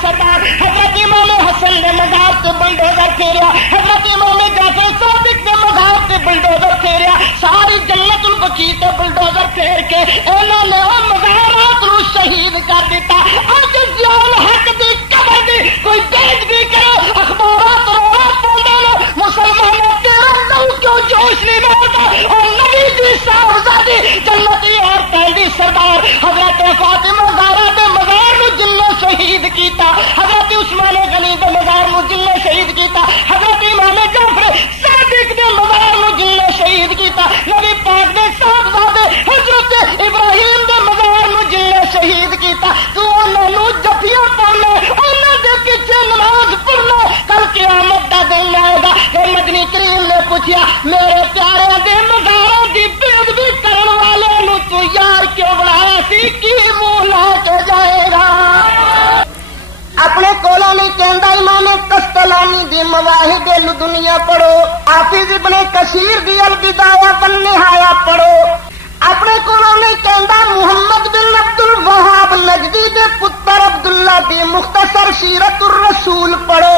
سردار حضرت امام حسن نے مزار سے بلڈوزر پھیریا، حضرت امام جعفر صادق نے مزار سے بلڈوزر پھیریا، ساری جنت البقیع سے بلڈوزر پھیر کے انہوں نے وہ مزارات نو شہید کر دیتا۔ اج ضیاء حق دی قبر دی کوئی دیکھ بھی کرو، اخبارات رونا پاؤندے نے مسلمانوں تیرا لو کیوں جوش نہیں مارتا، اور نبی دی صاحبزادی جنتی اور پہلی سردار حضرت فاطمہ زہرا دے مزار نو جن نے شہید کیتا، حضرت عثمان غنی دے مزار نو جن نے شہید کیتا، حضرت امام جعفر صادق دے مزار نو جن نے شہید کیتا، نبی پاک دے صاحبزادے حضرت ابراہیم دے مزار نو جن نے شہید کیتا، تو انہاں نو جفیاں پاؤنا، انہاں دے پیچھے نماز پڑھنا، کل قیامت دا دن آئے گا۔ کہ مدنی کریم نے پوچھیا میرے پیارے دے مزاراں دی بے ادبی کرن والے نو تو یار کیوں بنایا سی، کی منہ لا کے جائے گا؟ اپنے کولوں نہیں کہندا امام قسطلانی دی مواہب الدنیا پڑھو، حافظ ابن کثیر دی البدایہ والنہایہ پڑھو، اپنے کولوں نہیں کہندا محمد بن عبد الوہاب نجدی دے پتر عبداللہ دی مختصر سیرت الرسول پڑھو،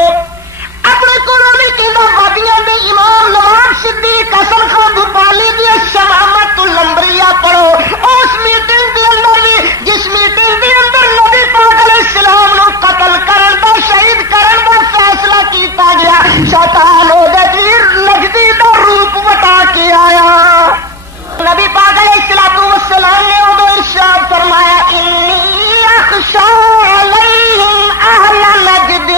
اپنے کولوں نہیں کہندا وادیاں دے امام نواب صدیق حسن خان بھوپالی دی شمامت الانبیاء پڑھو۔ اس میٹنگ دے اندر بھی جس میٹنگ دے اندر نبی پاک علیہ السلام نو قتل کرن دا شہید کرن دا فیصلہ کیتا گیا، شیطان او دے نجدی دا روپ وٹا کے آیا۔ نبی پاک علیہ السلام نے وہ ارشاد فرمایا انی اخشی علیہم اہل نجد،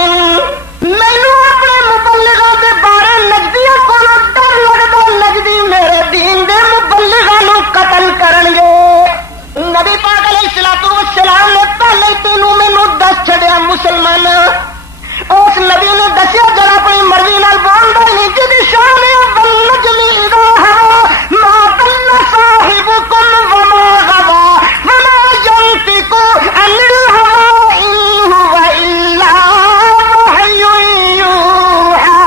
مینوں اپنے مبلغاں دے بارے نجدیاں کولوں ڈر لگدا، نجدی میرے دین دے مبلغاں نو قتل کرن گے۔ نبی پاک علیہ السلام نے پہلے تینوں مینوں دس چھڈیا مسلمان، اس نبی نے دسیا جڑا اپنی مرضی نال بولدا نہیں، جدی شان ہے والنجم اذا ہوا ما ضل صاحبكم وما غوى وما ينطق عن الهوى ان هو الا وحي يوحى۔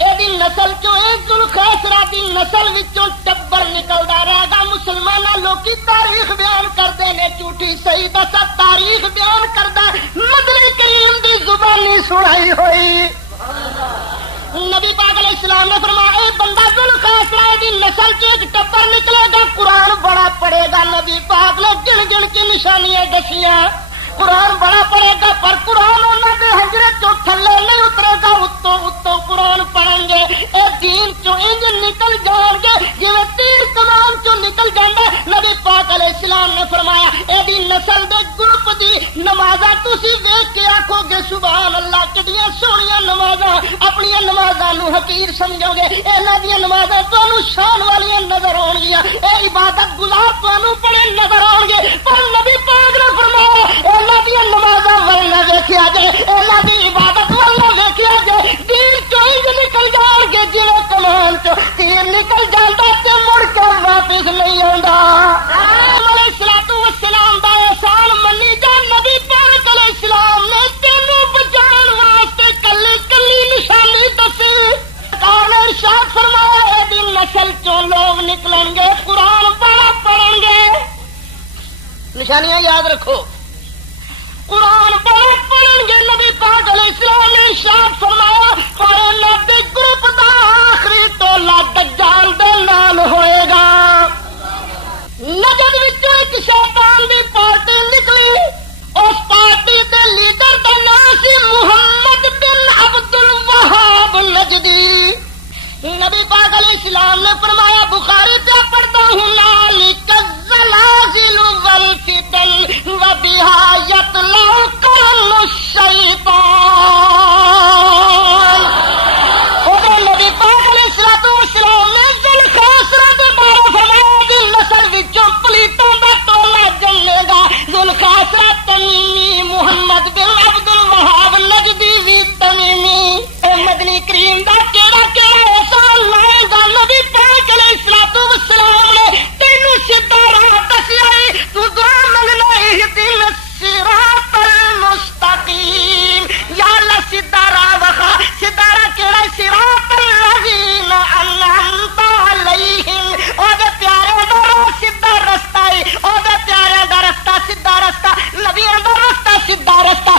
ایدی نسل چوں ایک ذوالخیسرہ دی نسل وچوں ٹبر نکلدا رہے گا۔ مسلماناں لوکی تاریخ بیان کردے نے، جھوٹی صحیح دسا تاریخ بیان کردا مدنی کریم دی زبانی سنائی ہوئی۔ نبی پاک علیہ السلام نے فرمایا اے بندہ ذوالخیسرہ دی نسل چ ایک ٹبر نکلے گا، قرآن بڑا پڑھے گا۔ نبی پاک نے گن گن کے نشانیاں دسیاں، قرآن بڑا پڑھے گا پر قرآن انہوں نے حجرے چو تھلے نہیں اترے گا، اتو اتو قرآن پڑھیں گے، اے دین چو انج نکل جان گے جی تیر کمان چو نکل جانا۔ نبی پاک علیہ السلام نے فرمایا اے دی نسل دے گروپ دی نمازاں تسی دیکھ کے آکھو گے سبحان اللہ کتنیاں سونیاں نمازاں، اپنی نمازاں نو حقیر سمجھو گے، انہاں دی نمازاں تانوں شان والیاں نظر آن گیاں، اے عبادت گزار تانوں بڑے نظر آن گے، پر نبی پاک نے فرمایا انہاں دی نمازاں ول نہ ویکھیا جائے، انہاں دی عبادت ول نہ ویکھیا جائے، دین چوں انج نکل جان گے جویں کمان چوں تیر نکل جاندا تے مڑ کے واپس نہیں آندا۔ علیہ السلام دا احسان منی جا، نبی پاک علیہ السلام نے تینوں بچان واسطے کلی کلی نشانی دسی۔ سرکار نے ارشاد فرمایا اے دی نسل چوں لوگ نکلیں گے قرآن بڑا پڑھیں گے، نشانیاں یاد رکھو، قرآن بڑا پڑھیں گے۔ نبی پاک علیہ السلام نے ارشاد فرمایا پر نبی گروپ دا آخری ٹولا دجال دے نال ہوئے گا۔ نجد وچوں ایک شیطان دی پارٹی نکلی، اس پارٹی دے لیڈر دا نام سی محمد بن عبد الوہاب نجدی۔ نبی پاک علیہ السلام نے فرمایا بخاری پہ پڑھتا ہوں نالک الزلازل والفتن وبہا یطلع قرن الشیطان۔ نبی پاک علیہ السلام نے ذوالخیسرہ دے بارے فرمایا دی نسل وچوں پلیتوں دا ٹولا جمے گا، ذوالخیسرہ تمیمی محمد بن عبد الوہاب نجدی بھی تمیمی۔ اے مدنی کریم دا کیڑا کیڑا احسان لائے گا، نبی پاک علیہ السلام نے تینوں سیدھا راہ دسیا ہے، تو دعا منگنا اہدنا الصراط المستقیم، یا اللہ سیدھا راہ وکھا، سیدھا راہ کیڑا صراط الذین انعمت علیہم، او دے پیارے دا راہ سیدھا رستہ ہے، او دے پیارے دا رستہ سیدھا رستہ نبیوں دا رستہ سیدھا رستہ